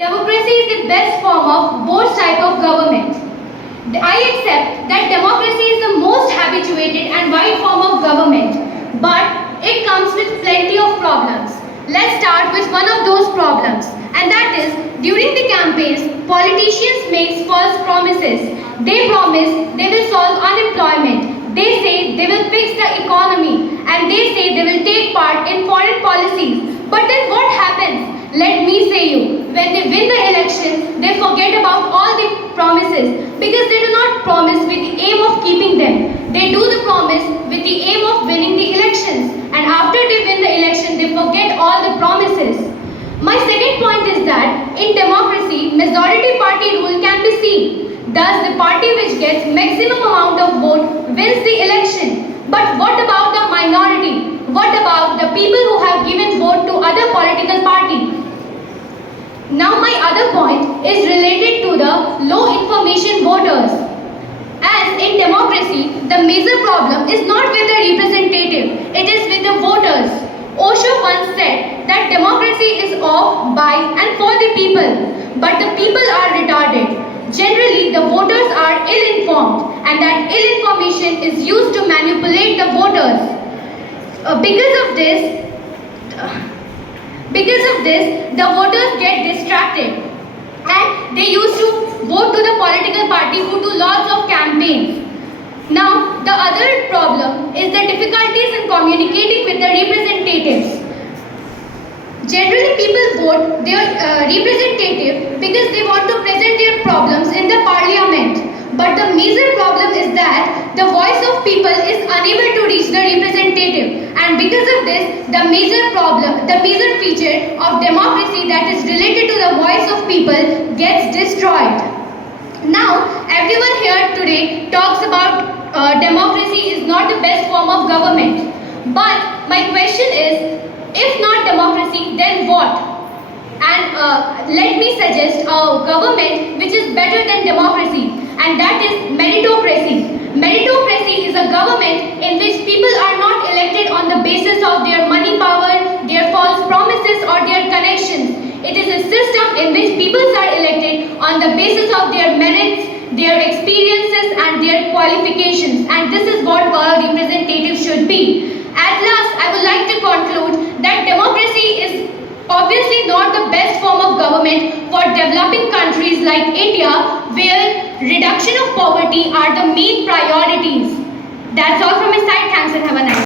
Democracy is the best form of both type of government. I accept that democracy is the most habituated and wide form of government, but it comes with plenty of problems. Let's start with one of those problems, and that is during the campaigns, politicians make false promises. They promise they will solve unemployment. They say they will fix the economy, and they say they will take part in foreign policies. But then what happens? Let me say you, when they win the elections, they forget about all the promises because they do not promise with the aim of keeping them. They do the promise with the aim of winning the elections, and after they win the election, they forget all the promises. My second point is that in democracy, majority party rule can be seen. Thus, the party which gets maximum amount of vote wins the election. But what about the minority? What about the people who have given vote to other political party? Now my other point is related to the low information voters. As in democracy, the major problem is not with the representative, it is with the voters. Osho once said that democracy is of, by and for the people, but the people are retarded. Generally, the voters are ill-informed and that ill-information is used to manipulate the voters. Because of this, the voters get distracted and they used to vote to the political party who do lots of campaigns. Now, the other problem is the difficulties in communicating with the representatives. Generally, people vote their representative because they want to present their problems in the parliament. But the major problem is that the voice of people is unable to reach the representative, and because of this, the major feature of democracy that is related to the voice of people gets destroyed. Now, everyone here today talks about democracy is not the best form of government. But my question is, if not democracy, then what? And let me suggest a government which is better than democracy, and that is meritocracy. Meritocracy is a government in which people are not elected on the basis of their money power, their false promises or their connections. It is a system in which people are elected on the basis of their merits, their experiences and their qualifications, and this is what a representative should be. At last, I would like to conclude that democracy is obviously not the best form of government for developing countries like India, where reduction of poverty are the main priorities. That's all from my side. Thanks and have a nice day.